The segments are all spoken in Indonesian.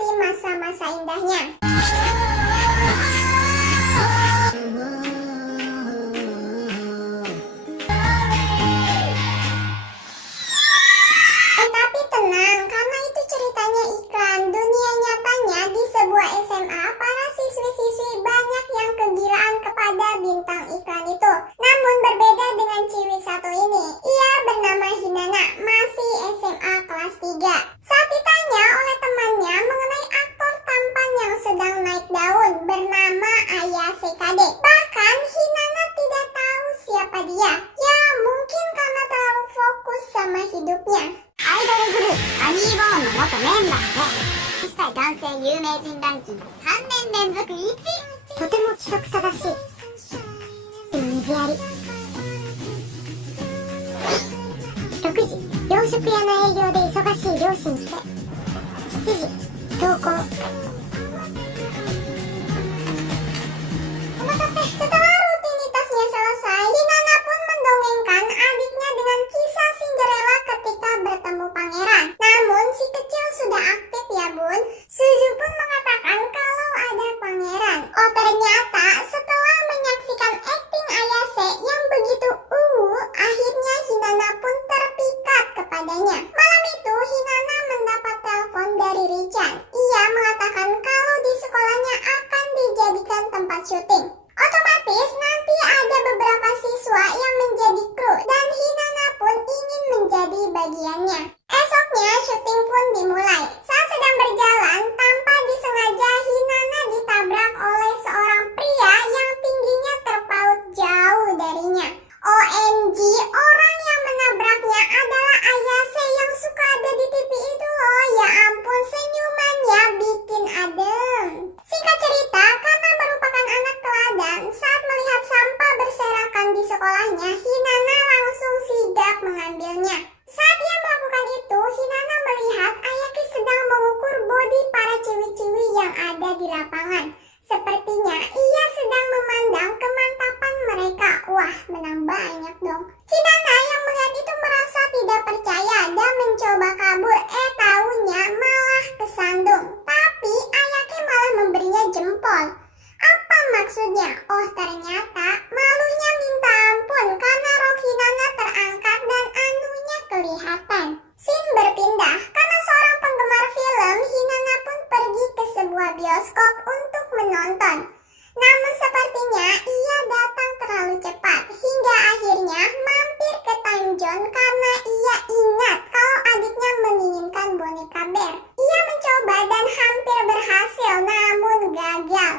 menikmati masa-masa indahnya. Tapi tenang, karena itu ceritanya iklan. Dunia nyatanya di sebuah SMA, para siswi-siswi banyak yang kegilaan kepada bintang iklan itu. Namun berbeda dengan ciwi satu ini. Ia bernama Hinana, masih SMA kelas 3. Saat ditanya oleh temannya mengenai aktor tampan yang sedang naik daun bernama Ayase Kade, bahkan Hinana tidak tahu siapa dia. Ya, mungkin karena terlalu fokus sama hidupnya. アイドルグループアニーボーンの元メンバーでしたい男性有名人ランキング3年連続1位。とても規則正しい。でも水やり。6時、洋食屋の営業で忙しい両親来て。7時、登校。Setelah rutinitasnya selesai, Hinana pun mendongengkan adiknya dengan kisah Cinderella ketika bertemu pangeran. Namun si kecil sudah aktif ya bun. Suzu pun mengatakan kalau ada pangeran. Oh ternyata setelah menyaksikan akting Ayase yang begitu akhirnya Hinana pun terpikat kepadanya. Malam itu Hinana mendapat telepon dari Richan. Ia mengatakan kalau di sekolahnya akan dijadikan tempat syuting. Otomatis nanti ada beberapa siswa yang menjadi kru dan Hinana pun ingin menjadi bagiannya. Esoknya syuting pun dimulai. Saat sedang berjalan, tanpa disengaja Hinana ditabrak oleh seorang pria yang tingginya terpaut jauh darinya. OMG, orang yang menabraknya adalah Ayase yang suka ada di TV itu loh. Ya ampun, senyumannya bikin adem. Singkat cerita, karena merupakan anak teladan, saat melihat sampah berserakan di sekolahnya, Hinana langsung sigap mengambilnya. Saat ia melakukan itu, Hinana melihat Ayaki sedang mengukur bodi para ciwi-ciwi yang ada di lapangan. Sepertinya ia sedang memandang kemantapan mereka. Wah, menang banyak dong. Hinana yang melihat itu merasa tidak percaya dan mencoba kabur. Taunya malah kesandung. Tapi Ayaki malah memberinya jempol. Apa maksudnya? Oh, ternyata malunya minta ampun karena rok Hinana terangkat dan anunya kelihatan. Scene berpindah. Karena seorang penggemar film, Hinana pun pergi ke sebuah bioskop untuk menonton. Namun sepertinya ia datang terlalu cepat hingga akhirnya mampir ke time zone karena ia ingat kalau adiknya menginginkan boneka bear. Ia mencoba dan hampir berhasil namun gagal.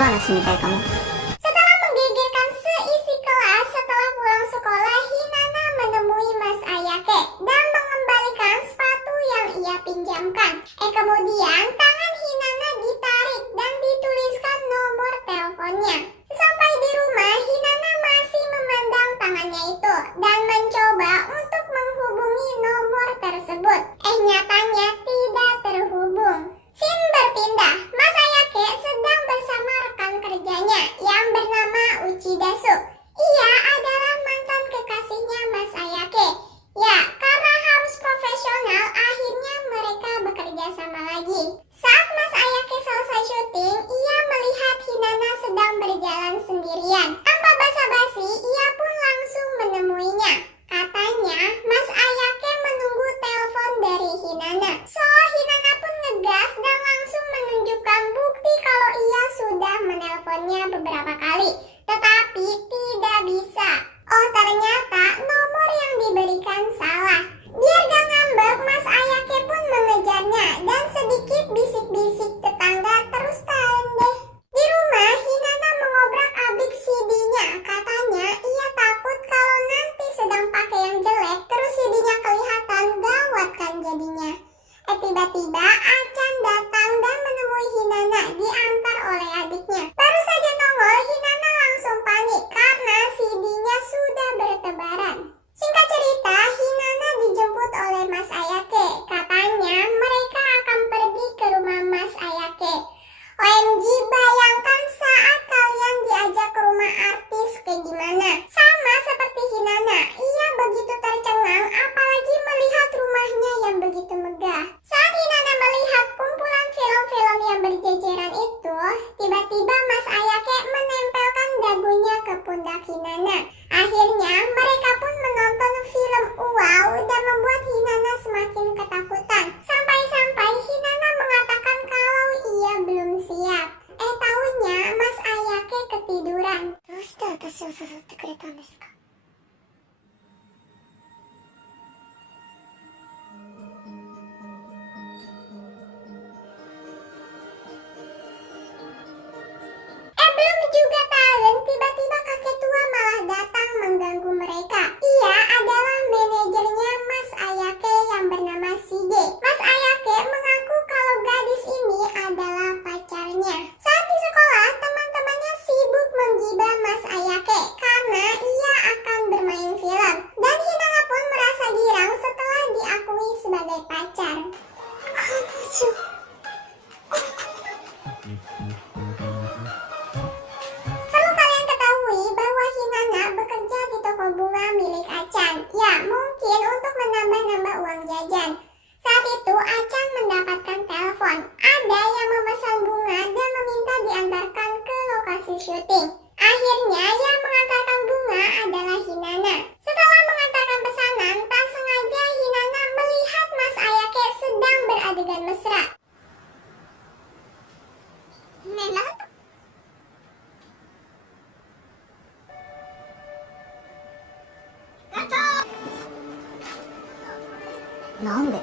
話みたいかも。 Setelah menggigirkan seisi kelas setelah pulang sekolah, Hinata menemui Mas Ayake dan mengembalikan sepatu yang ia pinjamkan. Kemudian tangan Hinata ditarik dan dituliskan nomor teleponnya. Sampai di rumah, Hinata masih memandang tangannya itu dan mencoba untuk menghubungi nomor tersebut. Nyatanya tidak terhubung. Scene berpindah. Mas Ayake sedang bersama rekan kerjanya yang bernama Uchida Su. Ia adalah mantan kekasihnya Mas Ayake. Ya, karena harus profesional, akhirnya mereka bekerja sama lagi. Saat Mas Ayake selesai syuting, ia melihat Hinata sedang berjalan sendirian. Tanpa basa-basi, ia pun langsung menemuinya. Katanya, Mas Ayake menunggu telepon dari Hinata. So, Hinata pun ngegas dan langsung menunjukkan bukti kalau ia sudah menelponnya beberapa kali. Tetapi tidak bisa. Oh, ternyata nomor yang diberikan salah. Biar gak ngambek, Mas Ayake pun mengejarnya dan sedikit bisik-bisik tetangga terus tahan deh. Di rumah, Hinata mengobrak-abrik CD-nya. Katanya ia takut kalau nanti sedang pakai yang jelek, terus CD-nya kelihatan, gawat kan jadinya. Tiba-tiba Achan datang dan menemui Hinata diantar oleh adiknya. Baru saja nongol, Hinata langsung panik karena CD-nya sudah bertebaran. Singkat cerita, Hinata dijemput oleh Mas Ayake. Katanya mereka akan pergi ke rumah Mas Ayake. OMG, bayangkan saat kalian diajak ke rumah artis kayak gimana. Sama seperti Hinata, ia begitu tercengang apalagi melihat rumahnya yang begitu megah. Saat Hinata melihat kumpulan film-film yang berjejeran itu, tiba-tiba Mas Ayake menempelkan dagunya ke pundak Hinata. Akhirnya mereka pun menonton film wow dan membuat Hinata semakin ketakutan. Sampai-sampai Hinata mengatakan kalau ia belum siap. Tahunya Mas Ayake ketiduran. Terus watashi o sasutte kuretan desu ka? Belum juga talent, tiba-tiba kakek tua malah datang mengganggu mereka. Ia adalah manajernya Mas Ayake yang bernama Shige. Mas Ayake mengaku kalau gadis ini adalah pacarnya. Saat di sekolah, teman-temannya sibuk menggibah Mas Ayake karena ia akan bermain film. Dan Hinata pun merasa girang setelah diakui sebagai pacar. Perlu kalian ketahui bahwa Hinata bekerja di toko bunga milik Achan. Ya, mungkin untuk menambah-nambah uang jajan. Saat itu Achan mendapatkan telepon. Ada yang memesan bunga dan meminta diantarkan ke lokasi syuting. Akhirnya yang mengantarkan bunga adalah Hinata. Setelah mengantarkan pesanan, tak sengaja Hinata melihat Mas Ayake sedang beradegan mesra. Hinata? なんで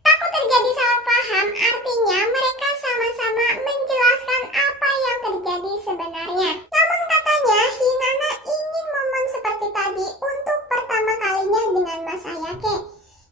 Takut terjadi salah paham, artinya mereka sama-sama menjelaskan apa yang terjadi sebenarnya. Namun katanya Hinata ingin momen seperti tadi untuk pertama kalinya dengan Mas Ayake.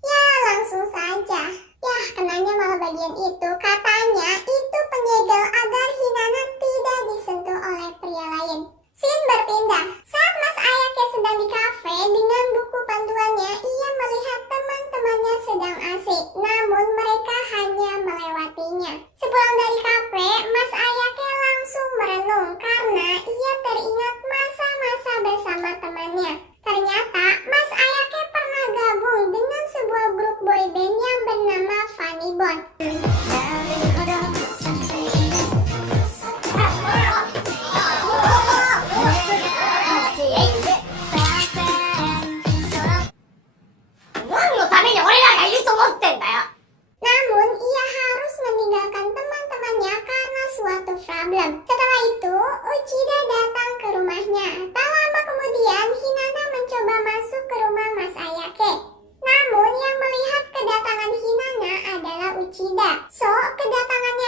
Ya langsung saja. Ya kenanya malah bagian itu. Katanya itu penyegel agar Hinata tidak disentuh oleh pria lain. Scene berpindah. Saat Mas Ayake sedang di kafe dengan buku panduannya, ia melihat teman-temannya sedang asik. Namun mereka hanya melewatinya. Sepulang dari kafe, Mas Ayake langsung merenung karena ia teringat masa-masa bersama temannya. Ternyata Mas Ayake pernah gabung dengan sebuah grup boyband yang bernama Funny Bone. Namun ia harus meninggalkan teman-temannya karena suatu problem. Setelah itu, Uchida datang ke rumahnya. Tak lama kemudian, Hinata mencoba masuk ke rumah Mas Ayake. Namun yang melihat kedatangan Hinata adalah Uchida. So, kedatangannya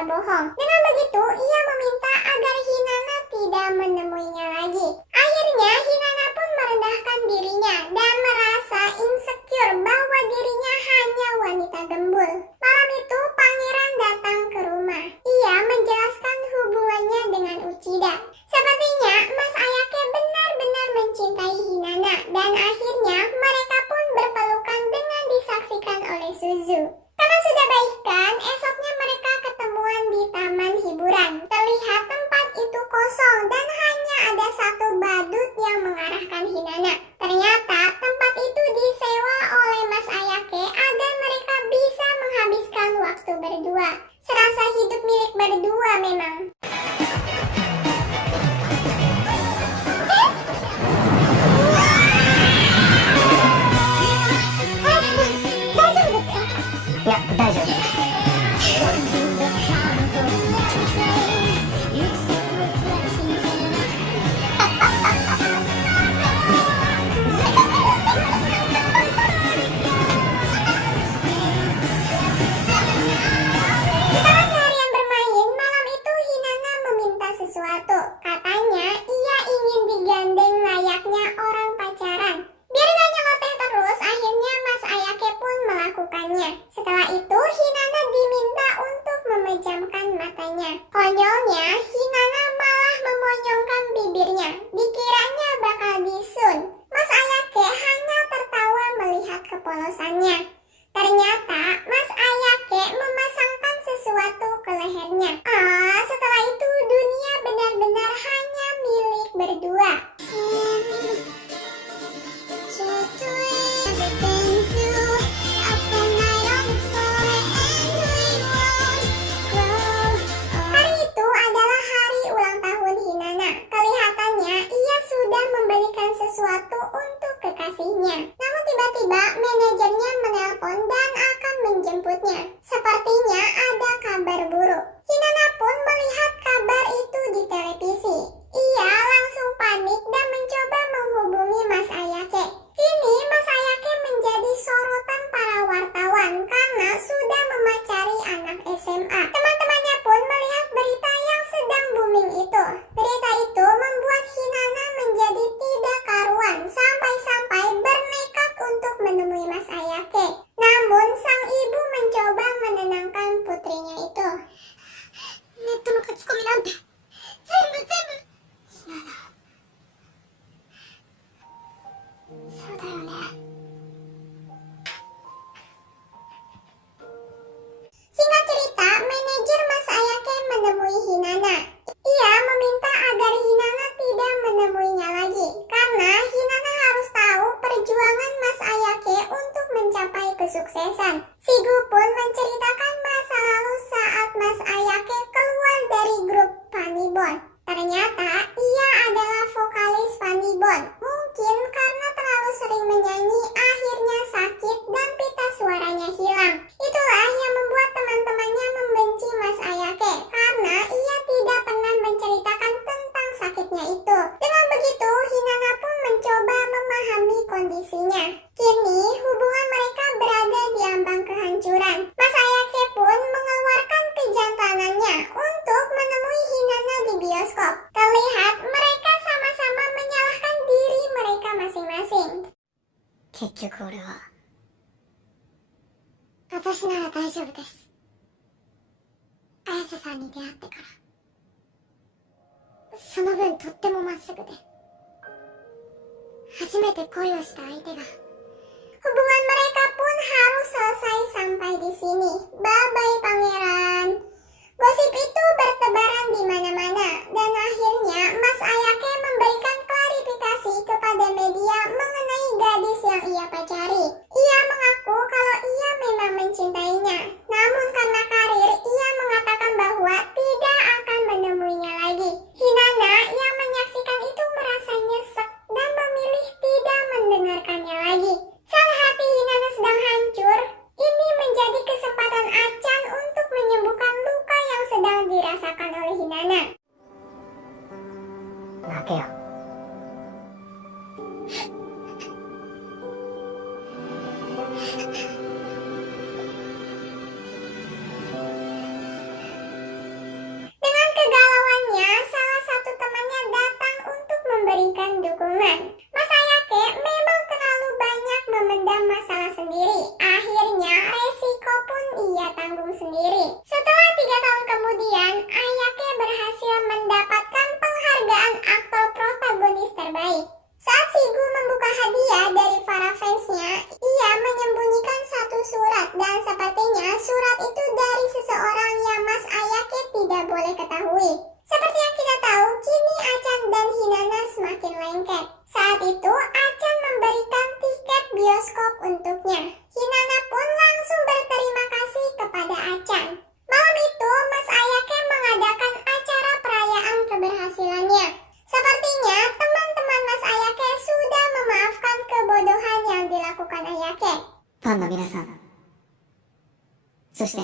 pura-pura bohong. Dengan begitu, ia meminta agar Hinata tidak menemuinya lagi. Akhirnya, Hinata pun merendahkan dirinya dan merasa insecure bahwa dirinya hanya wanita gembul. Malam itu, pangeran datang ke rumah. Ia menjelaskan hubungannya dengan Uchida. Sepertinya, Mas Ayake benar-benar mencintai Hinata dan akhirnya mereka pun berpelukan dengan disaksikan oleh Suzu. Karena sudah baikan, esoknya mereka ketemuan di taman hiburan. Terlihat tempat itu kosong dan hanya ada satu badut yang mengarahkan Hinata. Ternyata tempat itu disewa oleh Mas Ayake agar mereka bisa menghabiskan waktu berdua. Serasa hidup milik berdua memang. Setelah seharian bermain, malam itu Hinata meminta sesuatu. Katanya ia ingin digandeng layaknya orang pacaran. Biar gak nyeloteh terus, akhirnya Mas Ayake pun melakukannya. Setelah itu, Hinata diminta untuk memejamkan matanya. Konyolnya, Hinata malah memonyongkan bibirnya. Dikiranya bakal disun. Mas Ayake hanya tertawa melihat kepolosannya. Ternyata Mas Ayake memasangkan sesuatu ke lehernya. Setelah itu dunia benar-benar hanya milik berdua. Hari itu adalah hari ulang tahun Hinata. Kelihatannya ia sudah memberikan sesuatu untuk kekasihnya. Namun tiba-tiba manajernya menelpon dan akan menjemputnya. Sepertinya ada kabar buruk. Hinata pun melihat kabar itu di televisi. Ia langsung panik dan mencoba menghubungi Mas Ayake. Kini Mas Ayake menjadi sorotan para wartawan karena sudah memacari anak SMA. Teman-temannya pun melihat berita yang sedang booming itu. Berita itu membuat Hinata menjadi tidak karuan sampai-sampai bernekat untuk menemui Mas Ayake. Namun sang ibu mencoba menenangkan putrinya itu. Neto no kakikomi nante, zenbu. Singkat cerita, manajer Mas Ayake menemui Hinata. Ia meminta agar Hinata tidak menemuinya lagi karena Hinata harus tahu perjuangan Mas Ayake untuk mencapai kesuksesan. Sigu pun menceritakan masa lalu saat Mas Ayake keluar dari grup Funnybone. Ternyata ia adalah vokalis Funnybone. Mungkin karena terlalu sering menyanyi akhirnya sakit dan pita suaranya hilang. Itulah yang membuat teman-temannya membenci Mas Ayake karena ia tidak pernah menceritakan tentang sakitnya itu. Dengan begitu, Hinata pun mencoba memahami kondisinya. Kini hubungan mereka berada di ambang kehancuran. Mas Ayake pun mengeluarkan kejantanannya untuk menemui Hinata di bioskop. Terlihat mereka sama-sama menyalahkan diri mereka masing-masing. 結局俺は私なら大丈夫です。綾瀬さんに出会ってから。その分とってもまっすぐで。初めて恋をした相手が。Hubungan mereka pun harus selesai sampai di sini. Bye-bye pangeran. Gosip itu bertebaran di mana-mana dan akhirnya Mas Ayake memberikan klarifikasi kepada media mengenai gadis yang ia pacari. Ia mengaku kalau ia memang mencintainya. Namun karena karir, ia mengatakan bahwa tidak akan menemuinya lagi. Hinata yang menyaksikan itu merasa nyesek dan memilih tidak mendengarkannya lagi. Saat hati Hinata sedang hancur, ini menjadi kesempatan Achan untuk menyembuhkan そして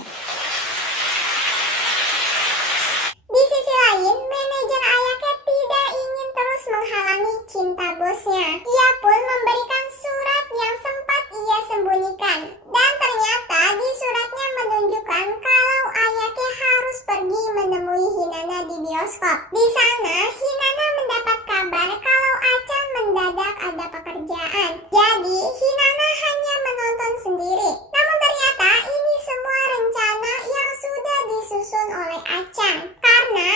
Di sisi lain, manajer Ayake tidak ingin terus menghalangi cinta bosnya. Ia pun memberikan surat yang sempat ia sembunyikan. Dan ternyata di suratnya menunjukkan kalau Ayake harus pergi menemui Hinata di bioskop. Di sana, Hinata mendapat kabar kalau Achan mendadak ada pekerjaan. Jadi, Hinata hanya menonton sendiri. Namun ternyata ini semua rencana yang sudah disusun oleh Achan. Karena